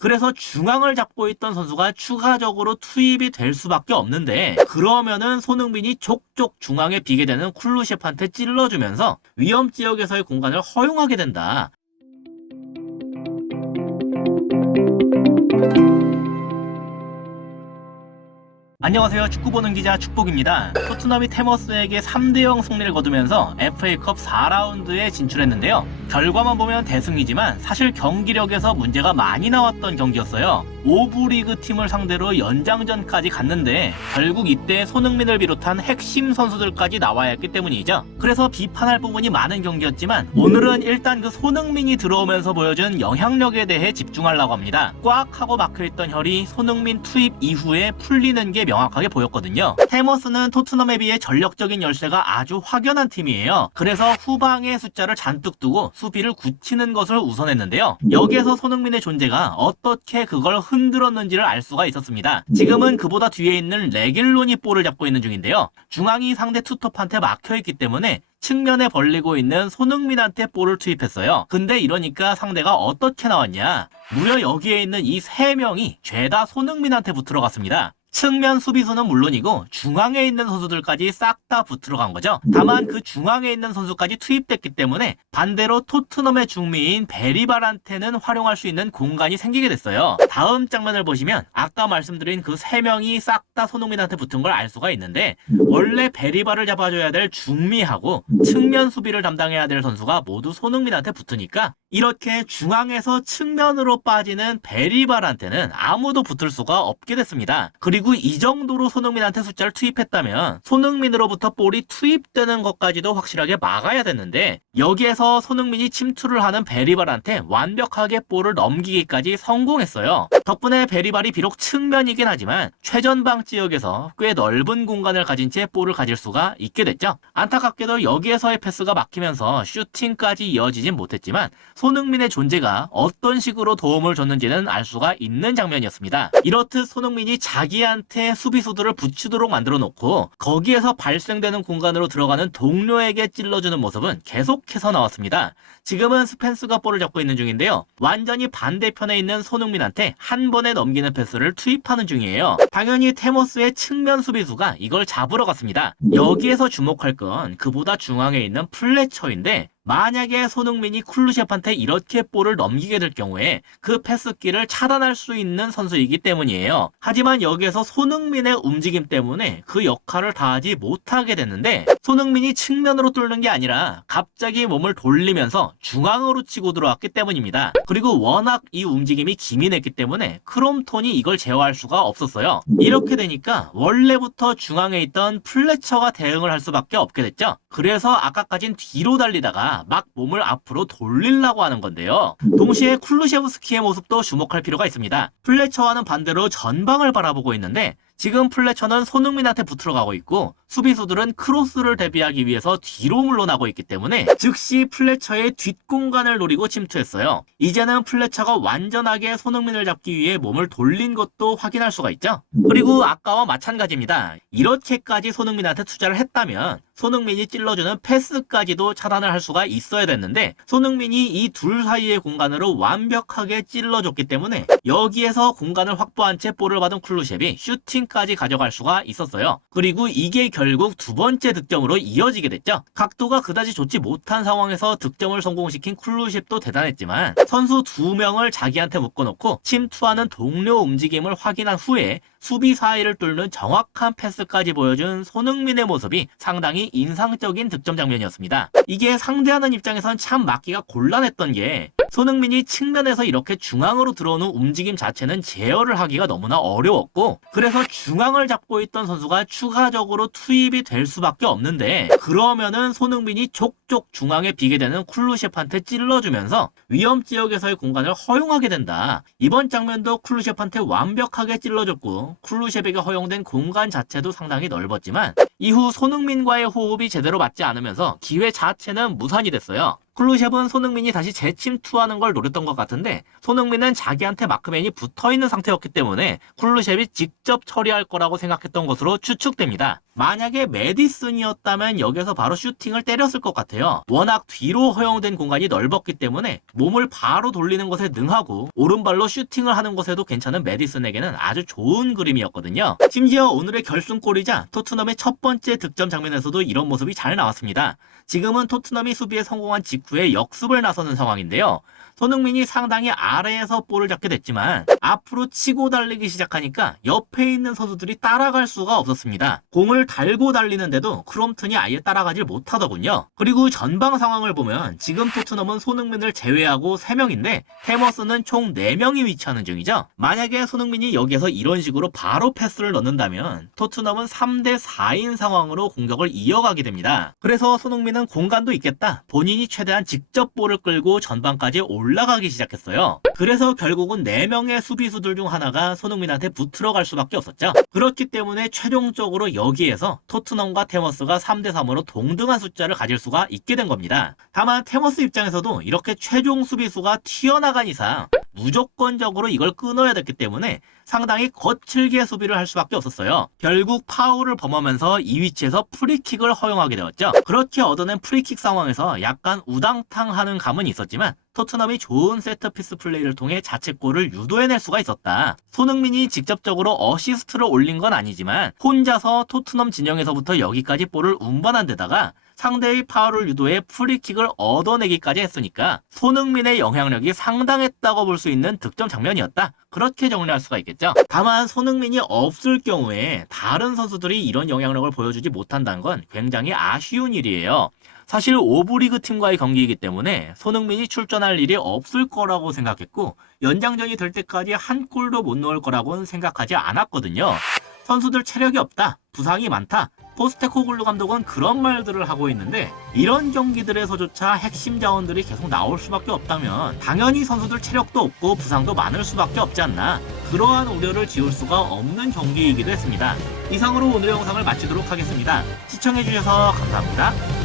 그래서 중앙을 잡고 있던 선수가 추가적으로 투입이 될 수밖에 없는데, 그러면은 손흥민이 족족 중앙에 비게 되는 쿨루셰프한테 찔러주면서 위험 지역에서의 공간을 허용하게 된다. 안녕하세요. 축구 보는 기자 축복입니다. 토트넘이 테머스에게 3대0 승리를 거두면서 FA컵 4라운드에 진출했는데요. 결과만 보면 대승이지만 사실 경기력에서 문제가 많이 나왔던 경기였어요. 5부 리그 팀을 상대로 연장전까지 갔는데 결국 이때 손흥민을 비롯한 핵심 선수들까지 나와야 했기 때문이죠. 그래서 비판할 부분이 많은 경기였지만 오늘은 일단 그 손흥민이 들어오면서 보여준 영향력에 대해 집중하려고 합니다. 꽉 하고 막혀있던 혈이 손흥민 투입 이후에 풀리는 게 명확하게 보였거든요. 테머스는 토트넘에 비해 전력적인 열세가 아주 확연한 팀이에요. 그래서 후방의 숫자를 잔뜩 두고 수비를 굳히는 것을 우선했는데요. 여기에서 손흥민의 존재가 어떻게 그걸 흔들었는지를 알 수가 있었습니다. 지금은 그보다 뒤에 있는 레길론이 볼을 잡고 있는 중인데요. 중앙이 상대 투톱한테 막혀있기 때문에 측면에 벌리고 있는 손흥민한테 볼을 투입했어요. 근데 이러니까 상대가 어떻게 나왔냐? 무려 여기에 있는 이 3명이 죄다 손흥민한테 붙들어 갔습니다. 측면 수비수는 물론이고 중앙에 있는 선수들까지 싹 다 붙들어 간 거죠. 다만 그 중앙에 있는 선수까지 투입됐기 때문에 반대로 토트넘의 중미인 베리발한테는 활용할 수 있는 공간이 생기게 됐어요. 다음 장면을 보시면 아까 말씀드린 그 3명이 싹 다 손흥민한테 붙은 걸 알 수가 있는데, 원래 베리발을 잡아줘야 될 중미하고 측면 수비를 담당해야 될 선수가 모두 손흥민한테 붙으니까 이렇게 중앙에서 측면으로 빠지는 베리발한테는 아무도 붙을 수가 없게 됐습니다. 그리고 이 정도로 손흥민한테 숫자를 투입했다면 손흥민으로부터 볼이 투입되는 것까지도 확실하게 막아야 됐는데, 여기에서 손흥민이 침투를 하는 베리발한테 완벽하게 볼을 넘기기까지 성공했어요. 덕분에 베리발이 비록 측면이긴 하지만 최전방 지역에서 꽤 넓은 공간을 가진 채 볼을 가질 수가 있게 됐죠. 안타깝게도 여기에서의 패스가 막히면서 슈팅까지 이어지진 못했지만 손흥민의 존재가 어떤 식으로 도움을 줬는지는 알 수가 있는 장면이었습니다. 이렇듯 손흥민이 자기한테 수비수들을 붙이도록 만들어 놓고 거기에서 발생되는 공간으로 들어가는 동료에게 찔러주는 모습은 계속해서 나왔습니다. 지금은 스펜스가 볼을 잡고 있는 중인데요. 완전히 반대편에 있는 손흥민한테 한 번에 넘기는 패스를 투입하는 중이에요. 당연히 테머스의 측면 수비수가 이걸 잡으러 갔습니다. 여기에서 주목할 건 그보다 중앙에 있는 플래처인데, 만약에 손흥민이 쿨루셰프한테 이렇게 볼을 넘기게 될 경우에 그 패스기를 차단할 수 있는 선수이기 때문이에요. 하지만 여기에서 손흥민의 움직임 때문에 그 역할을 다하지 못하게 됐는데, 손흥민이 측면으로 뚫는 게 아니라 갑자기 몸을 돌리면서 중앙으로 치고 들어왔기 때문입니다. 그리고 워낙 이 움직임이 기민했기 때문에 크롬톤이 이걸 제어할 수가 없었어요. 이렇게 되니까 원래부터 중앙에 있던 플래처가 대응을 할 수밖에 없게 됐죠. 그래서 아까까진 뒤로 달리다가 막 몸을 앞으로 돌리려고 하는 건데요. 동시에 쿨루셰프스키의 모습도 주목할 필요가 있습니다. 플래처와는 반대로 전방을 바라보고 있는데, 지금 플래처는 손흥민한테 붙들어 가고 있고 수비수들은 크로스를 대비하기 위해서 뒤로 물러나고 있기 때문에 즉시 플래처의 뒷공간을 노리고 침투했어요. 이제는 플래처가 완전하게 손흥민을 잡기 위해 몸을 돌린 것도 확인할 수가 있죠. 그리고 아까와 마찬가지입니다. 이렇게까지 손흥민한테 투자를 했다면 손흥민이 찔러주는 패스까지도 차단을 할 수가 있어야 됐는데, 손흥민이 이 둘 사이의 공간으로 완벽하게 찔러줬기 때문에 여기에서 공간을 확보한 채 볼을 받은 쿨루셰프이 슈팅까지 가져갈 수가 있었어요. 그리고 이게 결국 두 번째 득점으로 이어지게 됐죠. 각도가 그다지 좋지 못한 상황에서 득점을 성공시킨 쿨루셰프도 대단했지만 선수 2명을 자기한테 묶어놓고 침투하는 동료 움직임을 확인한 후에 수비 사이를 뚫는 정확한 패스까지 보여준 손흥민의 모습이 상당히 인상적인 득점 장면이었습니다. 이게 상대하는 입장에선 참 막기가 곤란했던 게, 손흥민이 측면에서 이렇게 중앙으로 들어오는 움직임 자체는 제어를 하기가 너무나 어려웠고, 그래서 중앙을 잡고 있던 선수가 추가적으로 투입이 될 수밖에 없는데, 그러면은 손흥민이 족족 중앙에 비게 되는 쿨루셰프한테 찔러주면서 위험 지역에서의 공간을 허용하게 된다. 이번 장면도 쿨루셰프한테 완벽하게 찔러줬고 쿨루셰프에게 허용된 공간 자체도 상당히 넓었지만 이후 손흥민과의 호흡이 제대로 맞지 않으면서 기회 자체는 무산이 됐어요. 쿨루셰프는 손흥민이 다시 재침투하는 걸 노렸던 것 같은데, 손흥민은 자기한테 마크맨이 붙어있는 상태였기 때문에 쿨루셰프이 직접 처리할 거라고 생각했던 것으로 추측됩니다. 만약에 메디슨이었다면 여기서 바로 슈팅을 때렸을 것 같아요. 워낙 뒤로 허용된 공간이 넓었기 때문에 몸을 바로 돌리는 것에 능하고 오른발로 슈팅을 하는 것에도 괜찮은 메디슨에게는 아주 좋은 그림이었거든요. 심지어 오늘의 결승골이자 토트넘의 첫 번째 득점 장면에서도 이런 모습이 잘 나왔습니다. 지금은 토트넘이 수비에 성공한 직후에 역습을 나서는 상황인데요. 손흥민이 상당히 아래에서 볼을 잡게 됐지만 앞으로 치고 달리기 시작하니까 옆에 있는 선수들이 따라갈 수가 없었습니다. 공을 달고 달리는데도 크롬튼이 아예 따라가질 못하더군요. 그리고 전방 상황을 보면 지금 토트넘은 손흥민을 제외하고 3명인데 테머스는 총 4명이 위치하는 중이죠. 만약에 손흥민이 여기에서 이런 식으로 바로 패스를 넣는다면 토트넘은 3대4인 상황으로 공격을 이어가게 됩니다. 그래서 손흥민은 공간도 있겠다. 본인이 최대한 직접 볼을 끌고 전방까지 올라가기 시작했어요. 그래서 결국은 4명의 수비수들 중 하나가 손흥민한테 붙으러 갈 수밖에 없었죠. 그렇기 때문에 최종적으로 여기에서 토트넘과 테머스가 3대3으로 동등한 숫자를 가질 수가 있게 된 겁니다. 다만 테머스 입장에서도 이렇게 최종 수비수가 튀어나간 이상 무조건적으로 이걸 끊어야 됐기 때문에 상당히 거칠게 수비를 할 수밖에 없었어요. 결국 파울을 범하면서 이 위치에서 프리킥을 허용하게 되었죠. 그렇게 얻어낸 프리킥 상황에서 약간 우당탕하는 감은 있었지만 토트넘이 좋은 세트피스 플레이를 통해 자책골을 유도해낼 수가 있었다. 손흥민이 직접적으로 어시스트를 올린 건 아니지만 혼자서 토트넘 진영에서부터 여기까지 볼을 운반한 데다가 상대의 파울을 유도해 프리킥을 얻어내기까지 했으니까 손흥민의 영향력이 상당했다고 볼 수 있는 득점 장면이었다. 그렇게 정리할 수가 있겠죠. 다만 손흥민이 없을 경우에 다른 선수들이 이런 영향력을 보여주지 못한다는 건 굉장히 아쉬운 일이에요. 사실 5부 리그 팀과의 경기이기 때문에 손흥민이 출전할 일이 없을 거라고 생각했고 연장전이 될 때까지 한 골도 못 넣을 거라고는 생각하지 않았거든요. 선수들 체력이 없다, 부상이 많다, 포스테코글루 감독은 그런 말들을 하고 있는데 이런 경기들에서조차 핵심 자원들이 계속 나올 수밖에 없다면 당연히 선수들 체력도 없고 부상도 많을 수밖에 없지 않나, 그러한 우려를 지울 수가 없는 경기이기도 했습니다. 이상으로 오늘의 영상을 마치도록 하겠습니다. 시청해주셔서 감사합니다.